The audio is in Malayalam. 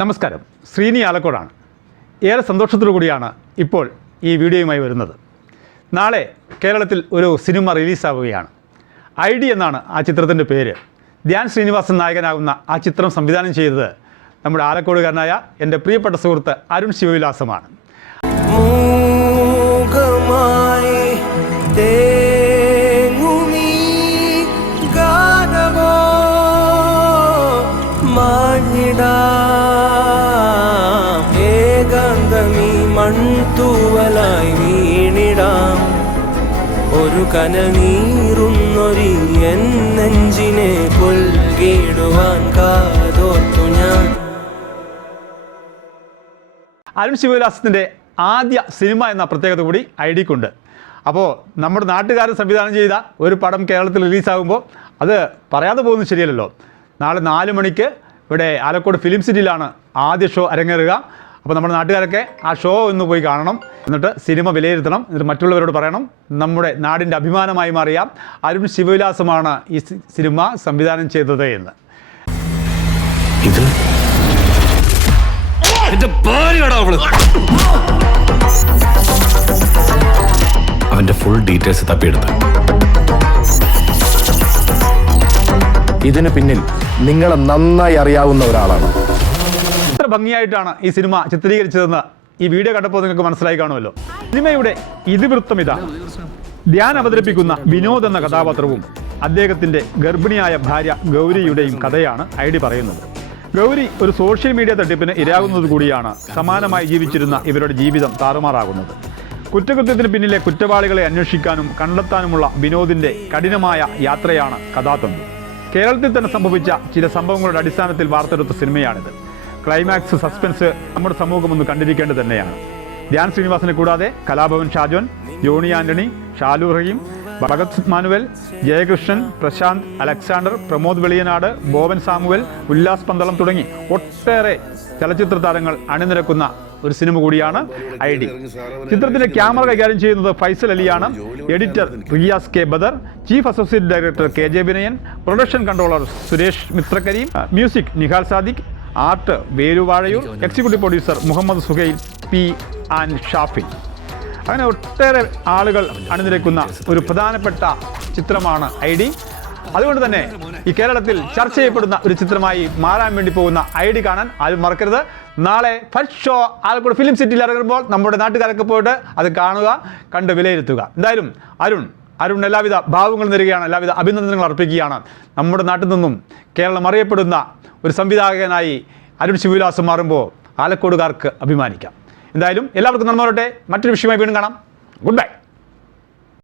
നമസ്കാരം, ശ്രീനി ആലക്കോടാണ്. ഏറെ സന്തോഷത്തോടു കൂടിയാണ് ഇപ്പോൾ ഈ വീഡിയോയുമായി വരുന്നത്. നാളെ കേരളത്തിൽ ഒരു സിനിമ റിലീസാവുകയാണ്. ID എന്നാണ് ആ ചിത്രത്തിൻ്റെ പേര്. ധ്യാൻ ശ്രീനിവാസൻ നായകനാകുന്ന ആ ചിത്രം സംവിധാനം ചെയ്തത് നമ്മുടെ ആലക്കോടുകാരനായ എൻ്റെ പ്രിയപ്പെട്ട സുഹൃത്ത് അരുൺ ശിവവിലാസമാണ്. മൺതൂവലായി വീണിടാം ഒരു കനൽ നീറുന്നൊരി എൻ നെഞ്ചിനെ കൊൽകിടുവാൻ കാതോർത്തു ഞാൻ. അരുൺ ശിവവിലാസത്തിൻ്റെ ആദ്യ സിനിമ എന്ന പ്രത്യേകത കൂടി ID-ക്കുണ്ട്. അപ്പോൾ നമ്മുടെ നാട്ടുകാരൻ സംവിധാനം ചെയ്ത ഒരു പടം കേരളത്തിൽ റിലീസാകുമ്പോൾ അത് പറയാതെ പോകുന്നത് ശരിയല്ലല്ലോ. നാളെ 4 മണിക്ക് ഇവിടെ ആലക്കോട് ഫിലിം സിറ്റിയിലാണ് ആദ്യ ഷോ അരങ്ങേറുക. അപ്പോൾ നമ്മുടെ നാട്ടുകാരൊക്കെ ആ ഷോ ഒന്ന് പോയി കാണണം, എന്നിട്ട് സിനിമ വിലയിരുത്തണം, എന്നിട്ട് മറ്റുള്ളവരോട് പറയണം നമ്മുടെ നാടിൻ്റെ അഭിമാനമായി മാറിയ അരുൺ ശിവവിലാസമാണ് ഈ സിനിമ സംവിധാനം ചെയ്തത് എന്ന്. അവന്റെ ഫുൾ ഡീറ്റെയിൽസ് തപ്പിയെടുത്ത് ഇതിന് പിന്നിൽ നിങ്ങളെ നന്നായി അറിയാവുന്ന ഒരാളാണ്. എത്ര ഭംഗിയായിട്ടാണ് ഈ സിനിമ ചിത്രീകരിച്ചതെന്ന് ഈ വീഡിയോ കണ്ടപ്പോൾ നിങ്ങൾക്ക് മനസ്സിലായി കാണുമല്ലോ. സിനിമയുടെ ഇതിവൃത്തം ഇതാണ്. ധ്യാൻ അവതരിപ്പിക്കുന്ന വിനോദ് എന്ന കഥാപാത്രവും അദ്ദേഹത്തിൻ്റെ ഗർഭിണിയായ ഭാര്യ ഗൗരിയുടെയും കഥയാണ് ID പറയുന്നത്. ഗൗരി ഒരു സോഷ്യൽ മീഡിയ തട്ടിപ്പിന് ഇരയാകുന്നത് കൂടിയാണ് സമാനമായി ജീവിച്ചിരുന്ന ഇവരുടെ ജീവിതം താറുമാറാകുന്നത്. കുറ്റകൃത്യത്തിന് പിന്നിലെ കുറ്റവാളികളെ അന്വേഷിക്കാനും കണ്ടെത്താനുമുള്ള വിനോദിൻ്റെ കഠിനമായ യാത്രയാണ് കഥാതന്തു. കേരളത്തിൽ തന്നെ സംഭവിച്ച ചില സംഭവങ്ങളുടെ അടിസ്ഥാനത്തിൽ വാർത്തെടുത്ത സിനിമയാണിത്. ക്ലൈമാക്സ്, സസ്പെൻസ് നമ്മുടെ സമൂഹം ഒന്ന് കണ്ടിരിക്കേണ്ടത് തന്നെയാണ്. ധ്യാൻ ശ്രീനിവാസനെ കൂടാതെ കലാഭവൻ ഷാജോൻ, ജോണി ആൻ്റണി, ഷാലു റഹീം, ഭഗത് മാനുവൽ, ജയകൃഷ്ണൻ, പ്രശാന്ത്, അലക്സാണ്ടർ, പ്രമോദ് വെളിയനാട്, ബോബൻ സാമുവൽ, ഉല്ലാസ് പന്തളം തുടങ്ങി ഒട്ടേറെ ചലച്ചിത്ര താരങ്ങൾ അണിനിരക്കുന്ന ഒരു സിനിമ കൂടിയാണ് ID. ചിത്രത്തിന്റെ ക്യാമറ കൈകാര്യം ചെയ്യുന്നത് ഫൈസൽ അലിയാണ്. Editor Riyas K. Badar, chief associate director KJ Vinayan, production controller Suresh Mithrakareem, music Nihal Sadiq, art Velu Vazhayur, executive producer Muhammad Suhail P. And Shafi. അങ്ങനെ ഒട്ടേറെ ആളുകൾ അണിനിരക്കുന്ന ഒരു പ്രധാനപ്പെട്ട ചിത്രമാണ് ID. അതുകൊണ്ട് തന്നെ ഈ കേരളത്തിൽ ചർച്ച ചെയ്യപ്പെടുന്ന ഒരു ചിത്രമായി മാറാൻ വേണ്ടി പോകുന്ന ID കാണാൻ ആരും മറക്കരുത്. നാളെ ഫസ്റ്റ് ഷോ ആലക്കോട് ഫിലിം സിറ്റിയിൽ ഇറങ്ങുമ്പോൾ നമ്മുടെ നാട്ടുകാരൊക്കെ പോയിട്ട് അത് കാണുക, കണ്ട് വിലയിരുത്തുക. എന്തായാലും അരുൺ എല്ലാവിധ ഭാവങ്ങളും തരികയാണ്, എല്ലാവിധ അഭിനന്ദനങ്ങൾ അർപ്പിക്കുകയാണ്. നമ്മുടെ നാട്ടിൽ നിന്നും കേരളം അറിയപ്പെടുന്ന ഒരു സംവിധായകനായി അരുൺ ശിവവിലാസം മാറുമ്പോൾ ആലക്കോടുകാർക്ക് അഭിമാനിക്കാം. എന്തായാലും എല്ലാവർക്കും നന്മ വരട്ടെ. മറ്റൊരു വിഷയമായി വീണ്ടും കാണാം. Good bye.